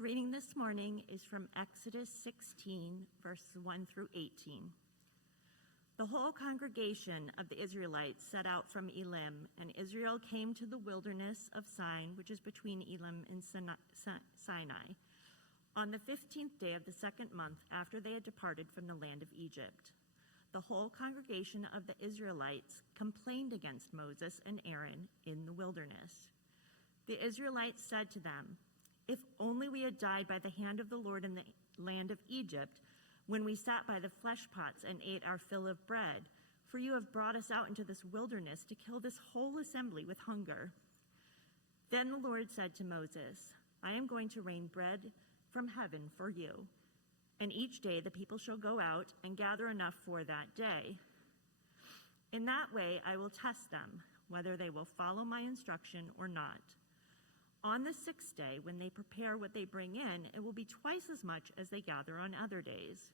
The reading this morning is from Exodus 16, verses 1 through 18. The whole congregation of the Israelites set out from Elim, and Israel came to the wilderness of Sin, which is between Elim and Sinai, on the 15th day of the second month after they had departed from the land of Egypt. The whole congregation of the Israelites complained against Moses and Aaron in the wilderness. The Israelites said to them, "If only we had died by the hand of the Lord in the land of Egypt, when we sat by the flesh pots and ate our fill of bread, for you have brought us out into this wilderness to kill this whole assembly with hunger." Then the Lord said to Moses, "I am going to rain bread from heaven for you, and each day the people shall go out and gather enough for that day. In that way I will test them, whether they will follow my instruction or not. On the sixth day, when they prepare what they bring in, it will be twice as much as they gather on other days."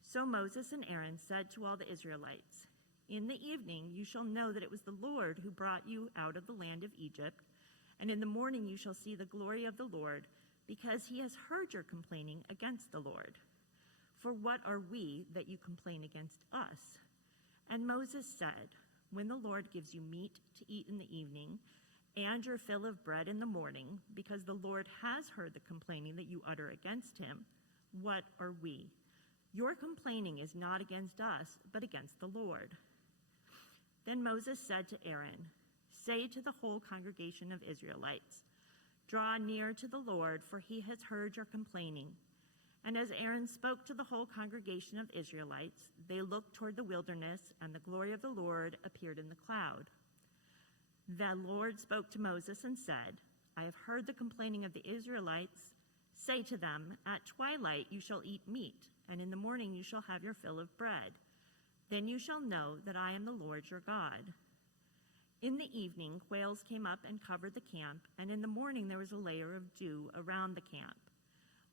So Moses and Aaron said to all the Israelites, "In the evening you shall know that it was the Lord who brought you out of the land of Egypt, and in the morning you shall see the glory of the Lord, because he has heard your complaining against the Lord. For what are we that you complain against us?" And Moses said, "When the Lord gives you meat to eat in the evening, and your fill of bread in the morning, because the Lord has heard the complaining that you utter against him, what are we? Your complaining is not against us, but against the Lord." Then Moses said to Aaron, "Say to the whole congregation of Israelites, 'Draw near to the Lord, for he has heard your complaining.'" And as Aaron spoke to the whole congregation of Israelites, they looked toward the wilderness, and the glory of the Lord appeared in the cloud. The Lord spoke to Moses and said, "I have heard the complaining of the Israelites. Say to them, 'At twilight you shall eat meat, and in the morning you shall have your fill of bread. Then you shall know that I am the Lord your God.'" In the evening, quails came up and covered the camp, and in the morning there was a layer of dew around the camp.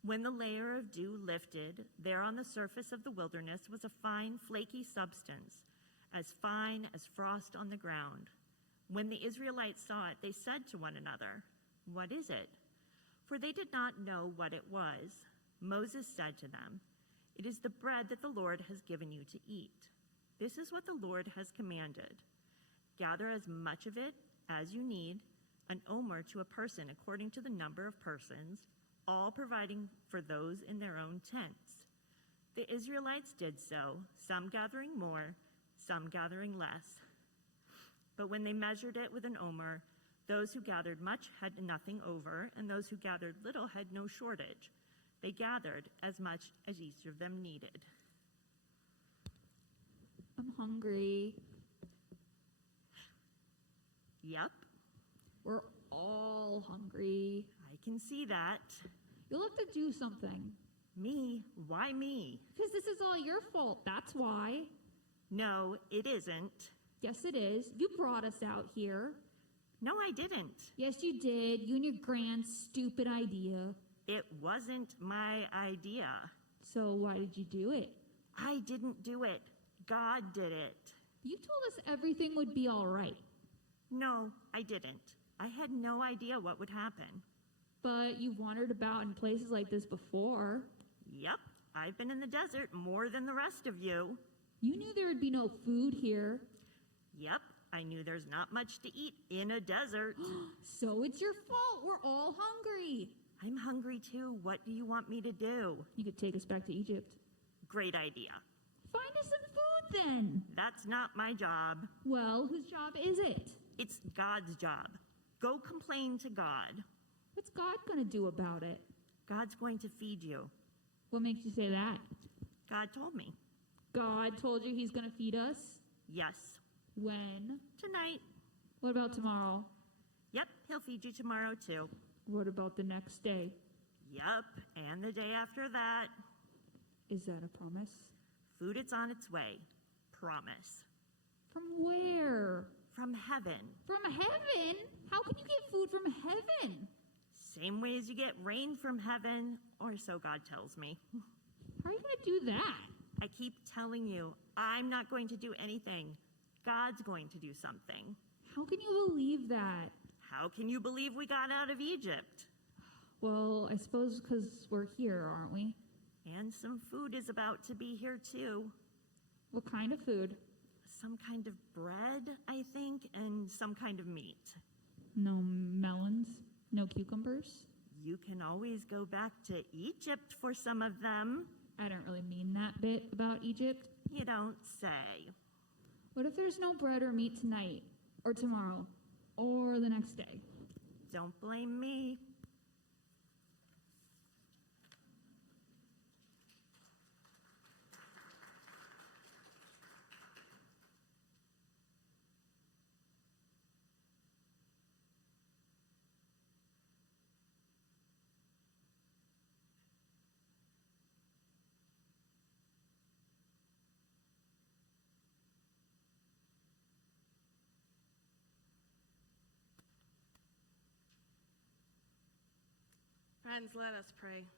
When the layer of dew lifted, there on the surface of the wilderness was a fine, flaky substance, as fine as frost on the ground. When the Israelites saw it, they said to one another, "What is it?" For they did not know what it was. Moses said to them, "It is the bread that the Lord has given you to eat. This is what the Lord has commanded. Gather as much of it as you need, an omer to a person according to the number of persons, all providing for those in their own tents." The Israelites did so, some gathering more, some gathering less. But when they measured it with an omer, those who gathered much had nothing over, and those who gathered little had no shortage. They gathered as much as each of them needed. I'm hungry. Yep, We're all hungry. I can see that. You'll have to do something. Me? Why me? Because this is all your fault. That's why. No, it isn't. Yes, it is. You brought us out here. No, I didn't. Yes, you did. You and your grand, stupid idea. It wasn't my idea. So why did you do it? I didn't do it. God did it. You told us everything would be all right. No, I didn't. I had no idea what would happen. But you've wandered about in places like this before. Yep, I've been in the desert more than the rest of you. You knew there would be no food here. Yep, I knew there's not much to eat in a desert. So it's your fault. We're all hungry. I'm hungry too. What do you want me to do? You could take us back to Egypt. Great idea. Find us some food then. That's not my job. Well, whose job is it? It's God's job. Go complain to God. What's God going to do about it? God's going to feed you. What makes you say that? God told me. God told you he's going to feed us? Yes. When? Tonight. What about tomorrow? Yep, he'll feed you tomorrow too. What about the next day? Yep, and the day after that. Is that a promise? Food, it's on its way. Promise. From where? From heaven. From heaven? How can you get food from heaven? Same way as you get rain from heaven, or so God tells me. How are you going to do that? I keep telling you, I'm not going to do anything. God's going to do something. How can you believe that? How can you believe we got out of Egypt? Well, I suppose because we're here, aren't we? And some food is about to be here too. What kind of food? Some kind of bread, I think, and some kind of meat. No melons? No cucumbers? You can always go back to Egypt for some of them. I don't really mean that bit about Egypt. You don't say. What if there's no bread or meat tonight, or tomorrow, or the next day? Don't blame me. Friends, let us pray.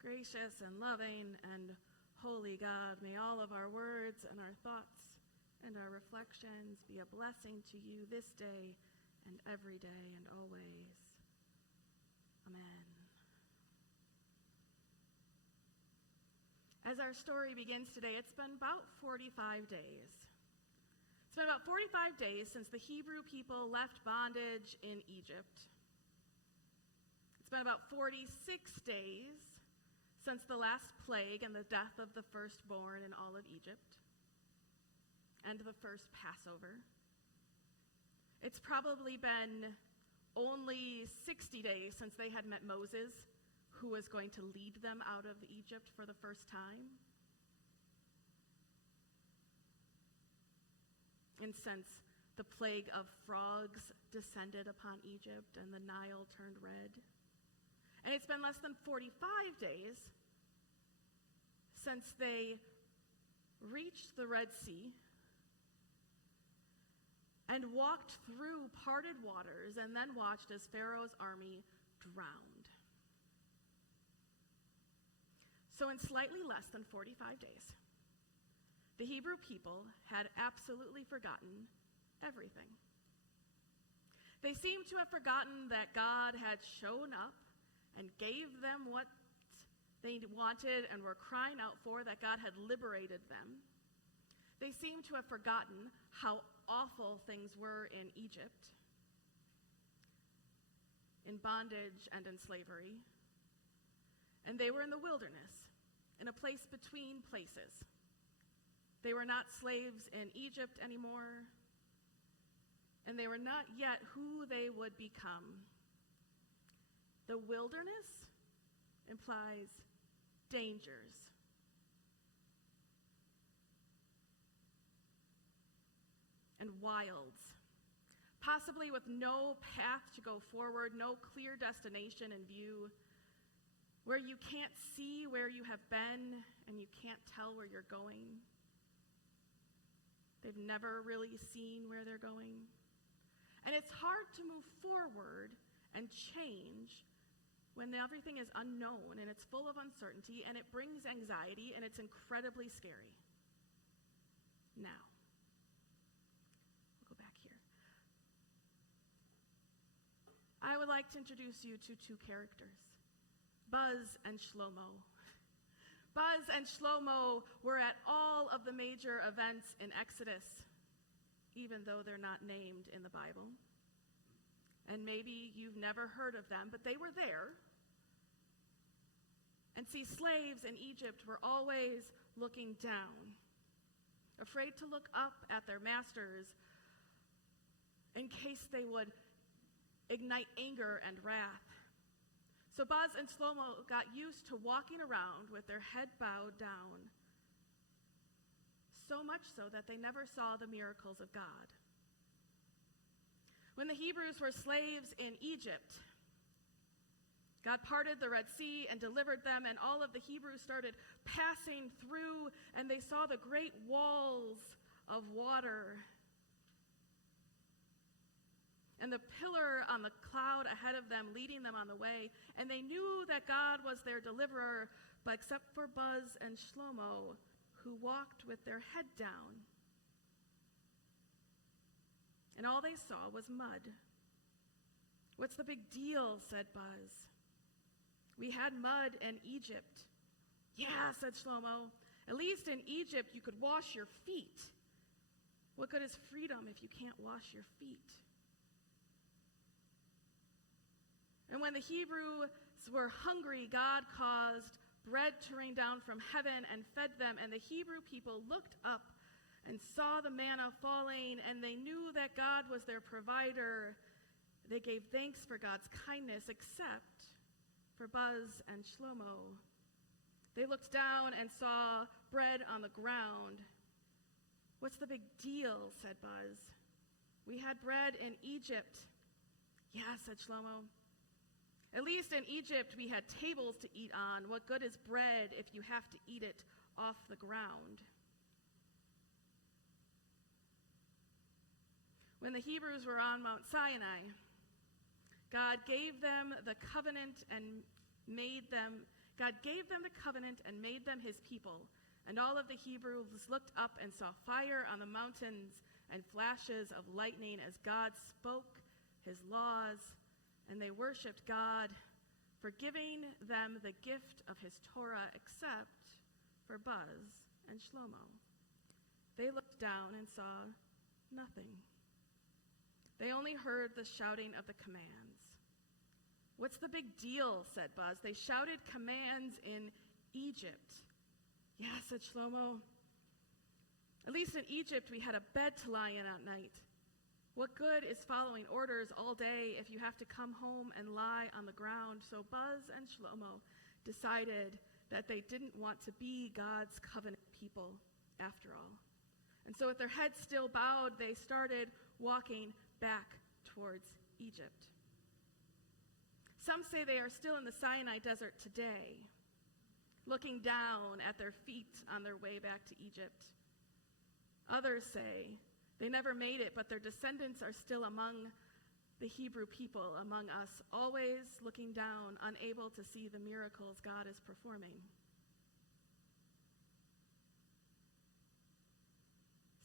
Gracious and loving and holy God, may all of our words and our thoughts and our reflections be a blessing to you this day and every day and always. Amen. As our story begins today, it's been about 45 days. It's been about 45 days since the Hebrew people left bondage in Egypt. It's been about 46 days since the last plague and the death of the firstborn in all of Egypt, and the first Passover. It's probably been only 60 days since they had met Moses, who was going to lead them out of Egypt for the first time. And since the plague of frogs descended upon Egypt and the Nile turned red. And it's been less than 45 days since they reached the Red Sea and walked through parted waters and then watched as Pharaoh's army drowned. So in slightly less than 45 days, the Hebrew people had absolutely forgotten everything. They seemed to have forgotten that God had shown up and gave them what they wanted and were crying out for, that God had liberated them. They seemed to have forgotten how awful things were in Egypt, in bondage and in slavery. And they were in the wilderness, in a place between places. They were not slaves in Egypt anymore, and they were not yet who they would become. The wilderness implies dangers. And wilds, possibly with no path to go forward, no clear destination in view, where you can't see where you have been and you can't tell where you're going. They've never really seen where they're going. And it's hard to move forward and change when everything is unknown and it's full of uncertainty and it brings anxiety and it's incredibly scary. Now, we'll go back here. I would like to introduce you to two characters, Buzz and Shlomo. Buzz and Shlomo were at all of the major events in Exodus, even though they're not named in the Bible. And maybe you've never heard of them, but they were there. And see, slaves in Egypt were always looking down, afraid to look up at their masters in case they would ignite anger and wrath. So Buzz and Shlomo got used to walking around with their head bowed down, so much so that they never saw the miracles of God. When the Hebrews were slaves in Egypt, God parted the Red Sea and delivered them, and all of the Hebrews started passing through, and they saw the great walls of water and the pillar on the cloud ahead of them, leading them on the way. And they knew that God was their deliverer, but except for Buzz and Shlomo, who walked with their head down. and all they saw was mud. "What's the big deal?" said Buzz. "We had mud in Egypt." "Yeah," said Shlomo. "At least in Egypt you could wash your feet. What good is freedom if you can't wash your feet?" And when the Hebrews were hungry, God caused bread to rain down from heaven and fed them. And the Hebrew people looked up and saw the manna falling, and they knew that God was their provider. They gave thanks for God's kindness, except for Buzz and Shlomo. They looked down and saw bread on the ground. "What's the big deal?" said Buzz. "We had bread in Egypt." "Yeah," said Shlomo. "At least in Egypt we had tables to eat on. What good is bread if you have to eat it off the ground?" When the Hebrews were on Mount Sinai, God gave them the covenant and made them his people. And all of the Hebrews looked up and saw fire on the mountains and flashes of lightning as God spoke his laws. And they worshiped God for giving them the gift of his Torah, except for Buzz and Shlomo. They looked down and saw nothing. They only heard the shouting of the commands. "What's the big deal?" said Buzz. "They shouted commands in Egypt." "Yeah," said Shlomo. "At least in Egypt we had a bed to lie in at night. What good is following orders all day if you have to come home and lie on the ground?" So Buzz and Shlomo decided that they didn't want to be God's covenant people after all. And so with their heads still bowed, they started walking back towards Egypt. Some say they are still in the Sinai desert today, looking down at their feet on their way back to Egypt. Others say they never made it, but their descendants are still among the Hebrew people, among us, always looking down, unable to see the miracles God is performing.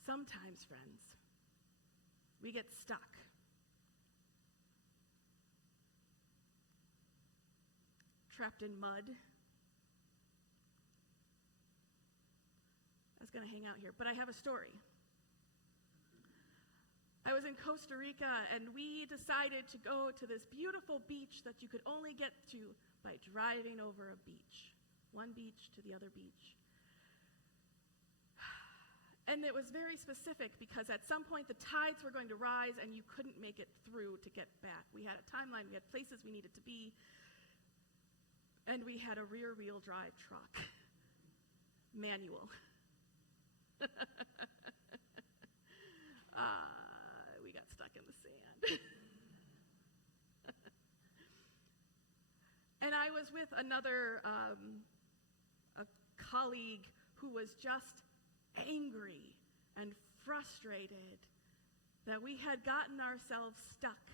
Sometimes, friends, we get stuck. Trapped in mud. I was going to hang out here, but I have a story. I was in Costa Rica, and we decided to go to this beautiful beach that you could only get to by driving over a beach, one beach to the other beach. And it was very specific because at some point the tides were going to rise and you couldn't make it through to get back. We had a timeline, we had places we needed to be, and we had a rear-wheel drive truck, manual. We got stuck in the sand. And I was with another a colleague who was just angry and frustrated that we had gotten ourselves stuck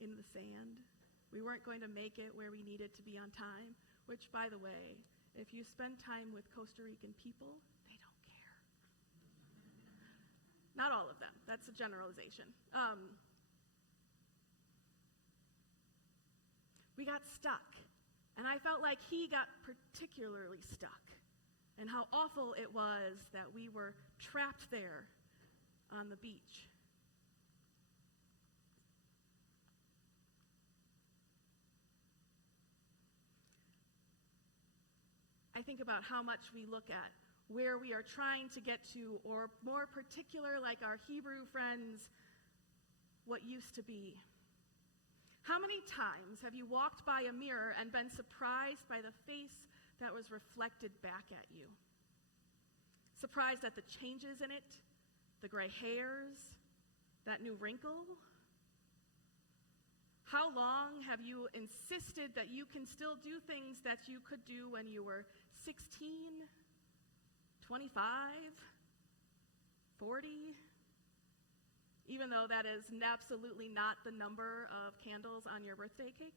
in the sand. We weren't going to make it where we needed to be on time, which, by the way, if you spend time with Costa Rican people, they don't care. Not all of them. That's a generalization. We got stuck, and I felt like he got particularly stuck, and how awful it was that we were trapped there on the beach. I think about how much we look at where we are trying to get to, or more particular, like our Hebrew friends, what used to be. How many times have you walked by a mirror and been surprised by the face that was reflected back at you? Surprised at the changes in it, the gray hairs, that new wrinkle? How long have you insisted that you can still do things that you could do when you were 16, 25, 40? Even though that is absolutely not the number of candles on your birthday cake?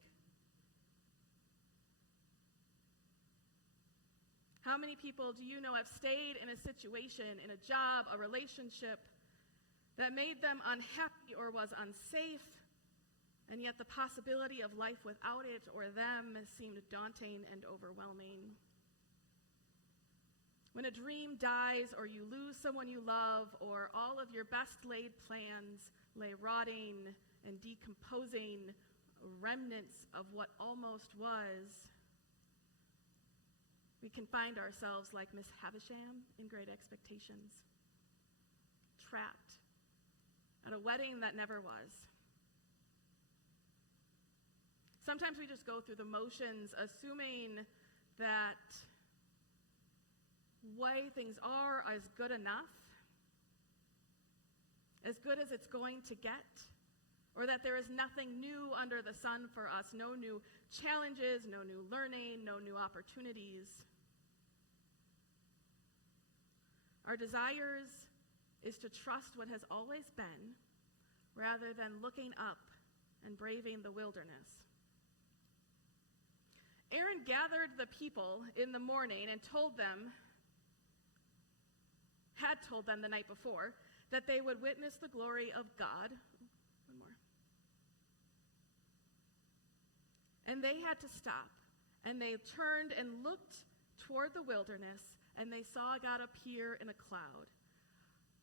How many people do you know have stayed in a situation, in a job, a relationship, that made them unhappy or was unsafe, and yet the possibility of life without it or them seemed daunting and overwhelming. When a dream dies, or you lose someone you love, or all of your best laid plans lay rotting and decomposing, remnants of what almost was, we can find ourselves like Miss Havisham in Great Expectations, trapped at a wedding that never was. Sometimes we just go through the motions, assuming that way things are is good enough, as good as it's going to get, or that there is nothing new under the sun for us, no new challenges, no new learning, no new opportunities. Our desires is to trust what has always been, rather than looking up and braving the wilderness. Aaron gathered the people in the morning and had told them the night before, that they would witness the glory of God. One more. And they had to stop, and they turned and looked toward the wilderness, and they saw God appear in a cloud.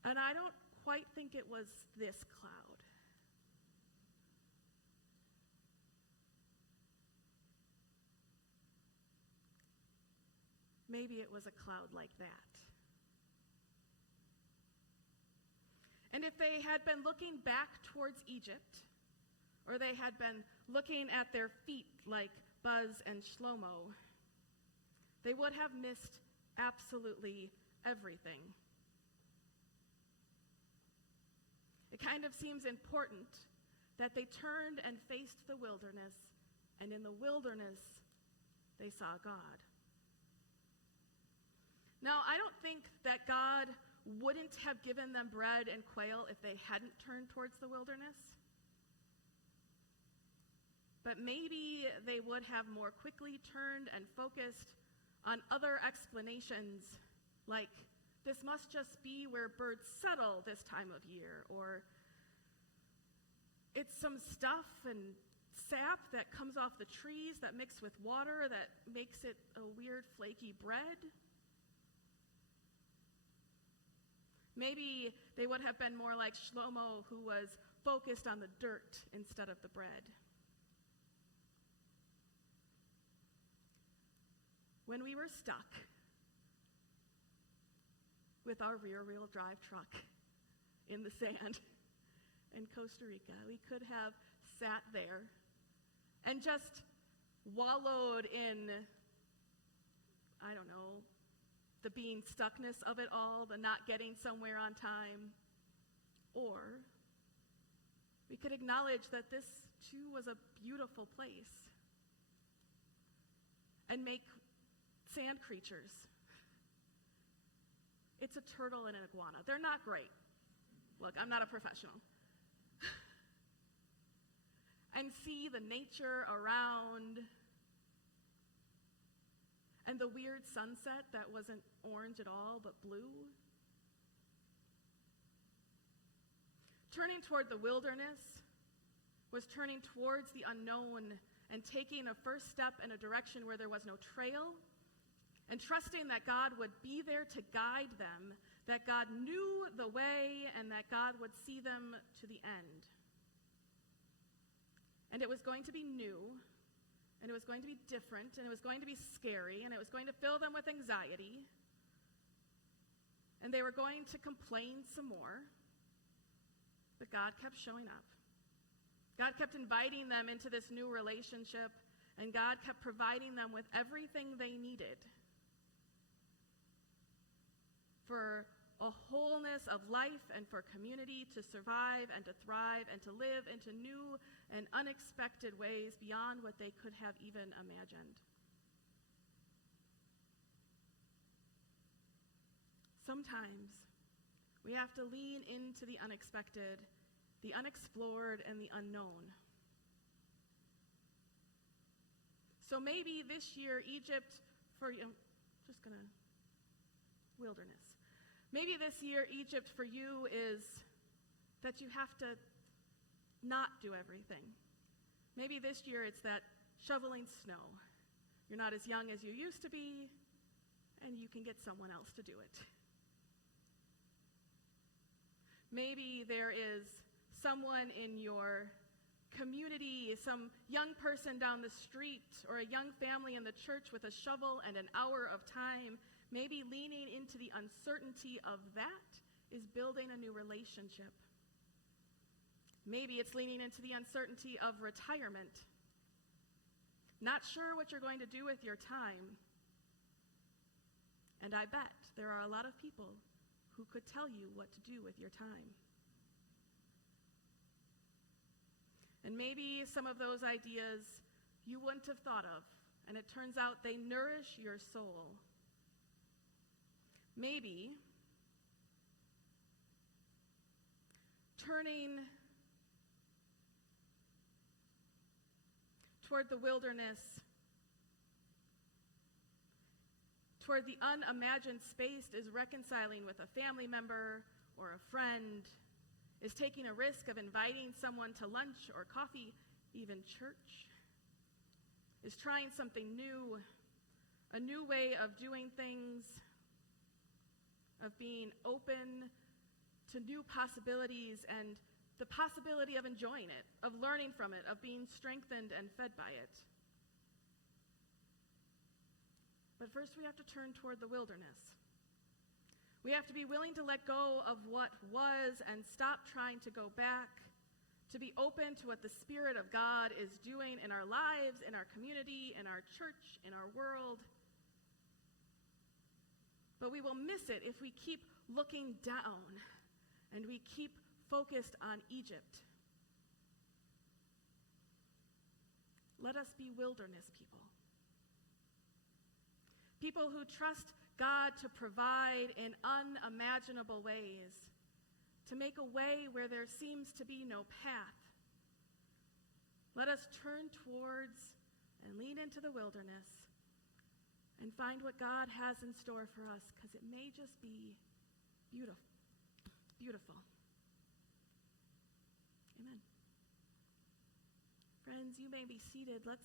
And I don't quite think it was this cloud. Maybe it was a cloud like that. And if they had been looking back towards Egypt, or they had been looking at their feet like Buzz and Shlomo, they would have missed absolutely everything. It kind of seems important that they turned and faced the wilderness, and in the wilderness, they saw God. Now, I don't think that God wouldn't have given them bread and quail if they hadn't turned towards the wilderness. But maybe they would have more quickly turned and focused on other explanations, like, this must just be where birds settle this time of year, or it's some stuff and sap that comes off the trees that mix with water that makes it a weird flaky bread. Maybe they would have been more like Shlomo, who was focused on the dirt instead of the bread. When we were stuck with our rear-wheel drive truck in the sand in Costa Rica, we could have sat there and just wallowed in, I don't know, the being stuckness of it all, the not getting somewhere on time. Or we could acknowledge that this too was a beautiful place and make sand creatures. It's a turtle and an iguana. They're not great. Look, I'm not a professional. And see the nature around, and the weird sunset that wasn't orange at all, but blue. Turning toward the wilderness was turning towards the unknown and taking a first step in a direction where there was no trail, and trusting that God would be there to guide them, that God knew the way, and that God would see them to the end. And it was going to be new, and it was going to be different, and it was going to be scary, and it was going to fill them with anxiety. And they were going to complain some more. But God kept showing up. God kept inviting them into this new relationship, and God kept providing them with everything they needed for a wholeness of life and for community to survive and to thrive and to live into new and unexpected ways beyond what they could have even imagined. Sometimes we have to lean into the unexpected, the unexplored, and the unknown. So maybe this year, Egypt, wilderness. Maybe this year, Egypt for you is that you have to not do everything. Maybe this year it's that shoveling snow. You're not as young as you used to be, and you can get someone else to do it. Maybe there is someone in your community, some young person down the street, or a young family in the church with a shovel and an hour of time. Maybe leaning into the uncertainty of that is building a new relationship. Maybe it's leaning into the uncertainty of retirement. Not sure what you're going to do with your time. And I bet there are a lot of people who could tell you what to do with your time. And maybe some of those ideas you wouldn't have thought of, and it turns out they nourish your soul. Maybe turning toward the wilderness, toward the unimagined space, is reconciling with a family member or a friend, is taking a risk of inviting someone to lunch or coffee, even church, is trying something new, a new way of doing things, of being open to new possibilities and the possibility of enjoying it, of learning from it, of being strengthened and fed by it. But first we have to turn toward the wilderness. We have to be willing to let go of what was and stop trying to go back, to be open to what the Spirit of God is doing in our lives, in our community, in our church, in our world. But we will miss it if we keep looking down and we keep focused on Egypt. Let us be wilderness people. People who trust God to provide in unimaginable ways, to make a way where there seems to be no path. Let us turn towards and lean into the wilderness and find what God has in store for us, because it may just be beautiful. Beautiful. Amen. Friends, you may be seated. Let's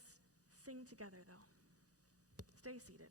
sing together, though. Stay seated.